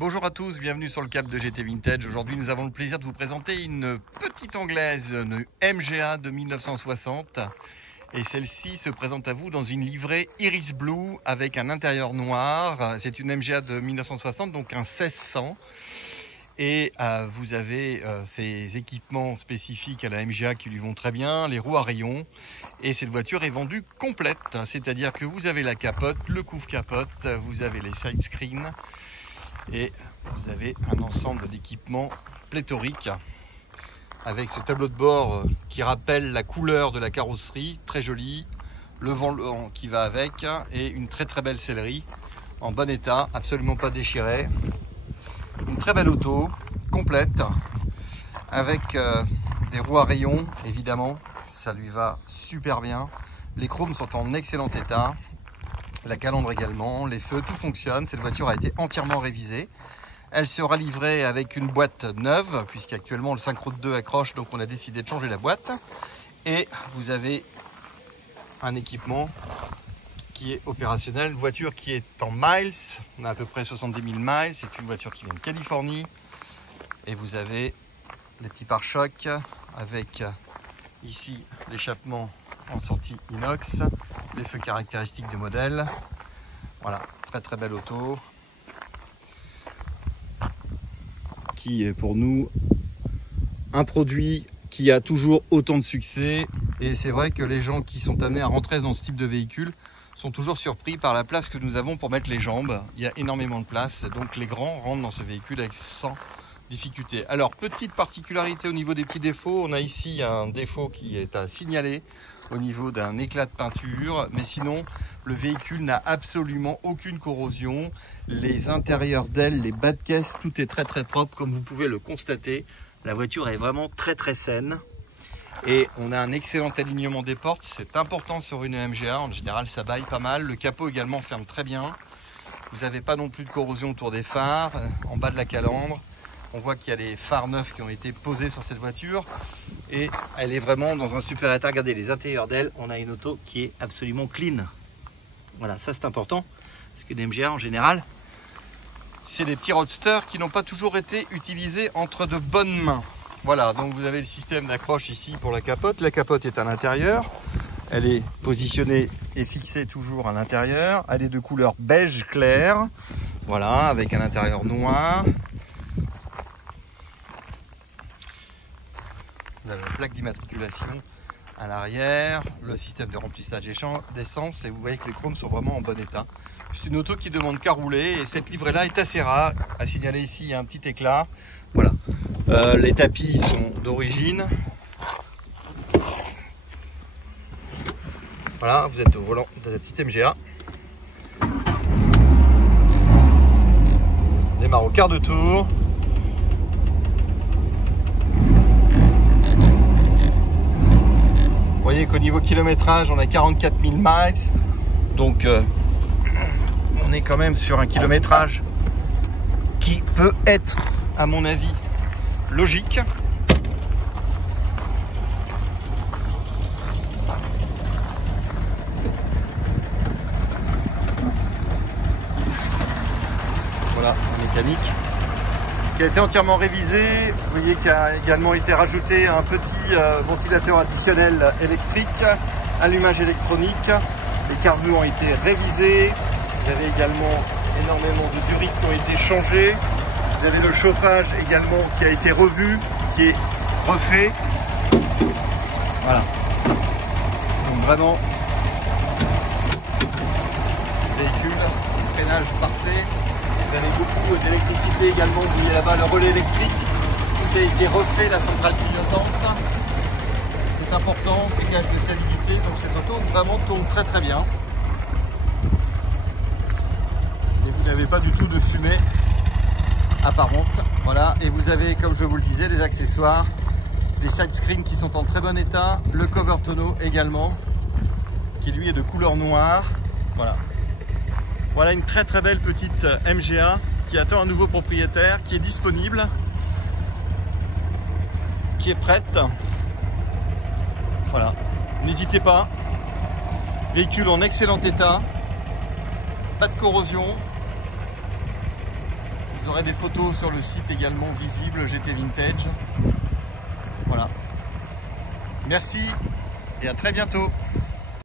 Bonjour à tous, bienvenue sur le Cap de GT Vintage. Aujourd'hui nous avons le plaisir de vous présenter une petite anglaise, une MGA de 1960. Et celle-ci se présente à vous dans une livrée Iris Blue avec un intérieur noir. C'est une MGA de 1960, donc un 1600. Et vous avez ces équipements spécifiques à la MGA qui lui vont très bien, les roues à rayons. Et cette voiture est vendue complète, c'est-à-dire que vous avez la capote, le couvre-capote, vous avez les side screens. Et vous avez un ensemble d'équipements pléthoriques avec ce tableau de bord qui rappelle la couleur de la carrosserie, très joli, le volant qui va avec et une très belle sellerie en bon état, absolument pas déchirée. Une très belle auto, complète, avec des roues à rayons, évidemment, ça lui va super bien. Les chromes sont en excellent état. La calandre également, les feux, tout fonctionne. Cette voiture a été entièrement révisée. Elle sera livrée avec une boîte neuve, puisqu'actuellement le Syncro 2 accroche, donc on a décidé de changer la boîte. Et vous avez un équipement qui est opérationnel, une voiture qui est en miles, on a à peu près 70 000 miles, c'est une voiture qui vient de Californie. Et vous avez les petits pare-chocs avec ici l'échappement en sortie inox, les feux caractéristiques du modèle. Voilà, très belle auto qui est pour nous un produit qui a toujours autant de succès. Et c'est vrai que les gens qui sont amenés à rentrer dans ce type de véhicule sont toujours surpris par la place que nous avons pour mettre les jambes. Il y a énormément de place, donc les grands rentrent dans ce véhicule avec sans difficulté. Alors, petite particularité au niveau des petits défauts, on a ici un défaut qui est à signaler au niveau d'un éclat de peinture, mais sinon le véhicule n'a absolument aucune corrosion. Les intérieurs d'ailes, les bas de caisse, tout est très propre comme vous pouvez le constater. La voiture est vraiment très saine et on a un excellent alignement des portes, c'est important sur une MGA, en général ça baille pas mal. Le capot également ferme très bien, vous n'avez pas non plus de corrosion autour des phares, en bas de la calandre. On voit qu'il y a les phares neufs qui ont été posés sur cette voiture et elle est vraiment dans un super état. Regardez les intérieurs d'elle, on a une auto qui est absolument clean. Voilà, ça c'est important parce que les MGA en général, c'est des petits roadsters qui n'ont pas toujours été utilisés entre de bonnes mains. Voilà, donc vous avez le système d'accroche ici pour la capote. La capote est à l'intérieur, elle est positionnée et fixée toujours à l'intérieur. Elle est de couleur beige clair, voilà, avec un intérieur noir. Vous avez la plaque d'immatriculation à l'arrière, le système de remplissage d'essence et vous voyez que les chromes sont vraiment en bon état. C'est une auto qui demande qu'à rouler et cette livrée là est assez rare. À signaler ici, il y a un petit éclat. Voilà. Les tapis sont d'origine. Voilà, vous êtes au volant de la petite MGA. On démarre au quart de tour. Vous voyez qu'au niveau kilométrage, on a 44 000 miles. Donc, on est quand même sur un kilométrage qui peut être, à mon avis, logique. Voilà, la mécanique qui a été entièrement révisé. Vous voyez qu'il a également été rajouté un petit ventilateur additionnel électrique, allumage électronique. Les carburants ont été révisés. Vous avez également énormément de durites qui ont été changées. Vous avez le chauffage également qui a été revu, qui est refait. Voilà. Donc vraiment, véhicule, freinage parfait. Vous avez beaucoup d'électricité également, vous voyez là-bas le relais électrique, tout a été refait, la centrale clignotante, c'est important, c'est gage de stabilité, donc cette auto vraiment tourne très bien. Et vous n'avez pas du tout de fumée apparente, voilà, et vous avez, comme je vous le disais, les accessoires, les side screens qui sont en très bon état, le cover tonneau également, qui lui est de couleur noire, voilà. Voilà une très belle petite MGA qui attend un nouveau propriétaire, qui est disponible, qui est prête. Voilà, n'hésitez pas. Véhicule en excellent état, pas de corrosion. Vous aurez des photos sur le site également visibles GT Vintage. Voilà. Merci et à très bientôt.